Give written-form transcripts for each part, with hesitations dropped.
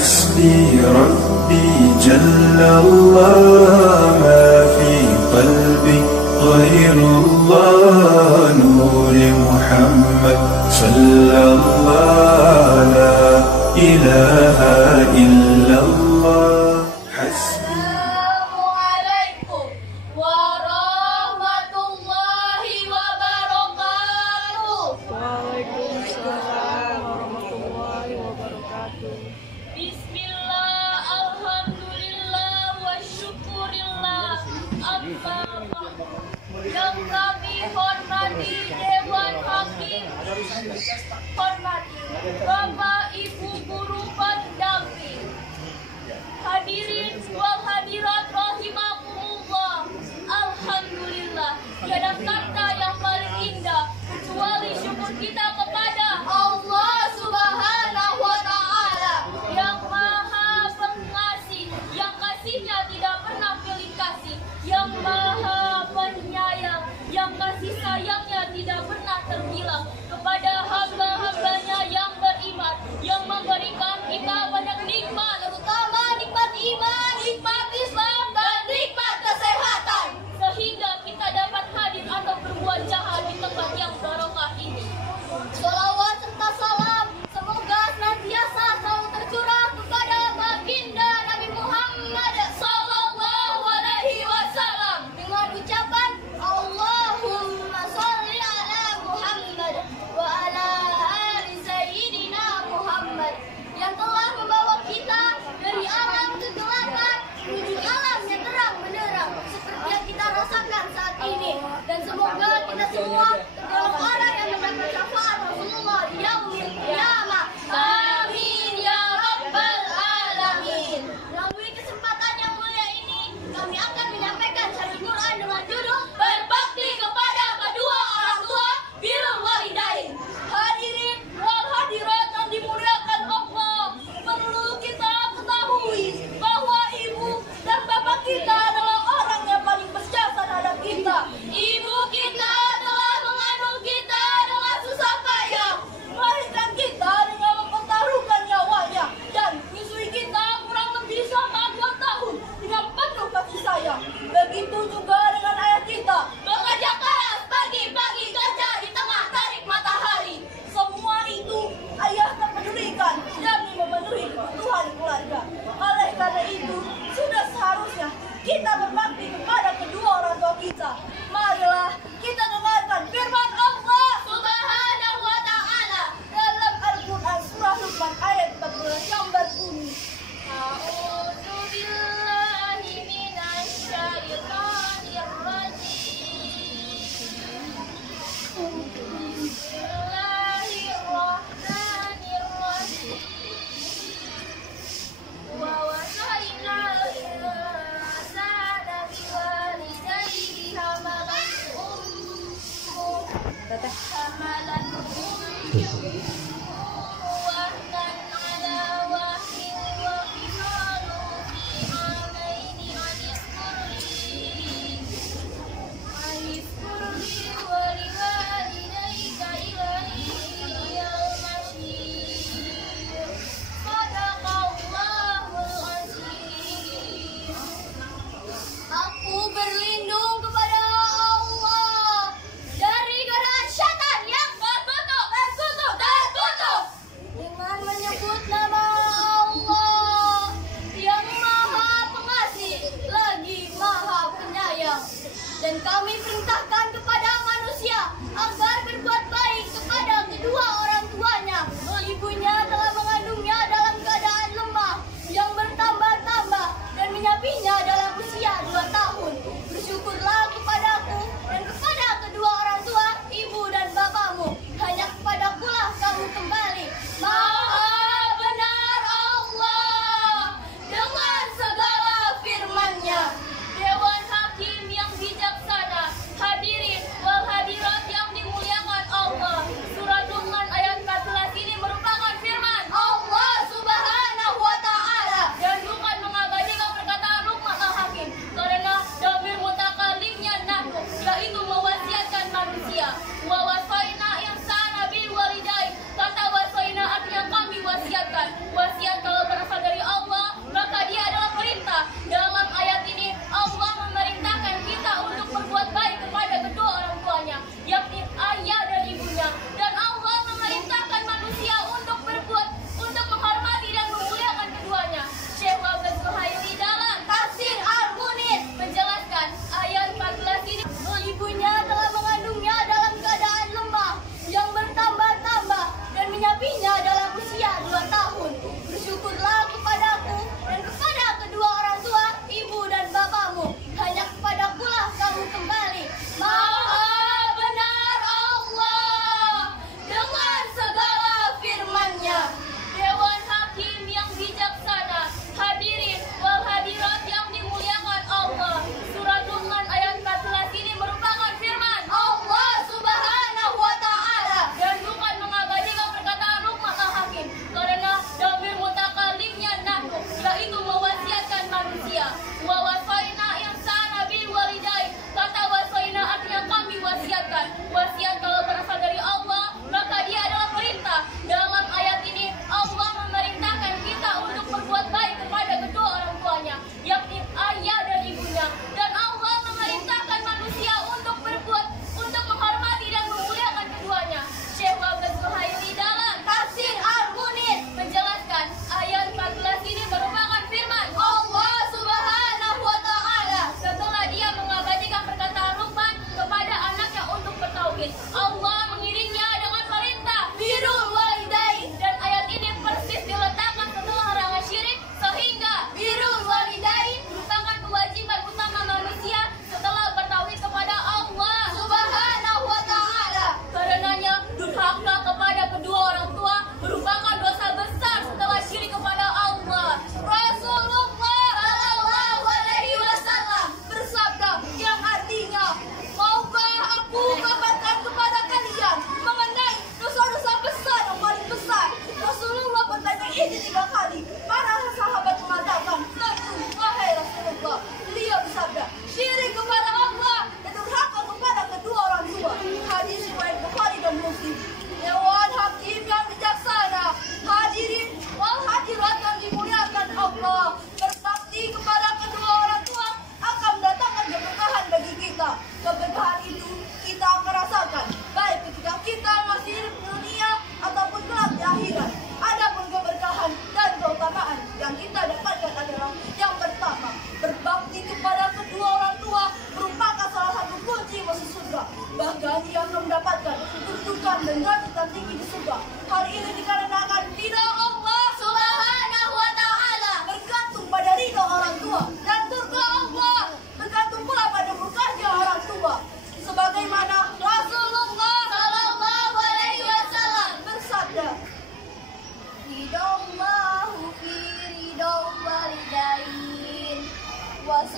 حسبي ربي جل الله ما في قلبي غير الله نور محمد صلى الله لا إله إلا الله حسبي. Assalamualaikum warahmatullahi wabarakatuh. Waalaikumsalam warahmatullahi wabarakatuh. Bismillah, alhamdulillah, wa syukurillah. Yang kami hormati Dewan Hakim, hormati Bapak Ibu Guru pendamping, hadirin wal hadirat rahimakumullah. Alhamdulillah, tiada kata yang paling indah kecuali syukur kita kepada Allah Subhanahu wa Ta'ala yang Maha Pengasih, yang kasihnya tidak pernah pilih kasih, yang Maha Penyayang, yang kasih sayangnya tidak pernah terbilang kepada hamba-hambanya yang beriman, yang memberikan kita banyak nikmat, terutama nikmat iman, nikmat Islam, dan nikmat kesehatan, sehingga kita dapat hadir atau berbuat jahat di tempat yang barokah ini. Sholawat serta salam semoga senantiasa selalu tercurah kepada baginda Nabi Muhammad sallallahu alaihi wasallam dengan ucapan Allahumma sholli ala Muhammad wa ala ali sayyidina Muhammad, yang telah membawa kita dari alam kegelapan menuju alam yang terang benderang seperti yang kita rasakan saat ini, dan semoga kita semua tergolong orang yang mendapat syafaat Rasulullah di yaumil qiyamah. Amin ya rabbal alamin. Melalui kesempatan yang mulia ini, kami akan menyampaikan syair Quran dengan judul Berbakti kepada kedua orang tua, birrul walidain. Hadirin wal hadirat yang dimuliakan Allah, perlu kita ketahui bahwa ibu dan bapak kita adalah orang yang paling berjasa terhadap kita. Ibu kita telah mengandung kita dengan susah payah, melahirkan kita dengan mempertaruhkan nyawanya, dan menyusui kita kurang lebih selama 2 tahun dengan penuh kasih sayang. Begitu juga dengan ayah kita, bekerja keras pagi-pagi kerja di tengah terik matahari. Semua itu ayah tak pedulikan demi memenuhi kebutuhan keluarga. Oleh karena itu, sudah seharusnya kita berbakti kepada kedua orang tua kita. Marilah kita dengarkan firman Allah Subhanahu wa Ta'ala dalam Al-Quran surah Luqman ayat 14 yang berbunyi, A'udzu billahi minasy syaithanir rajim. Bismillahirrahmanirrahim. Wa wasaina al-insana biwalidayhi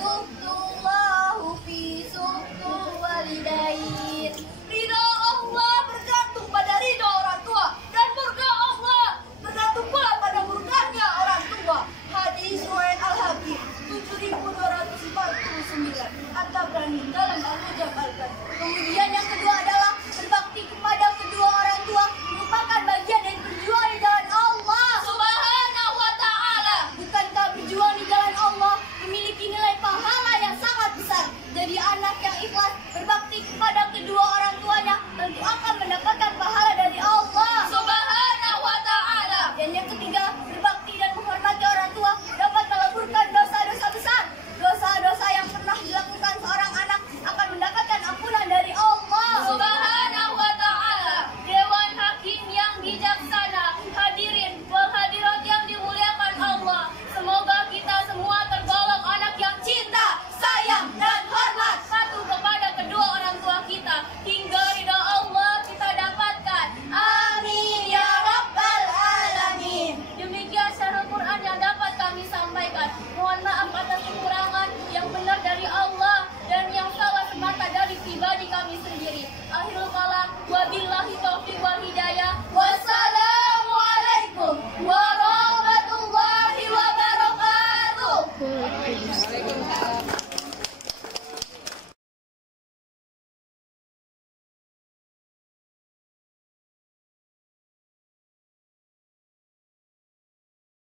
سبط الله في سبط الوالدين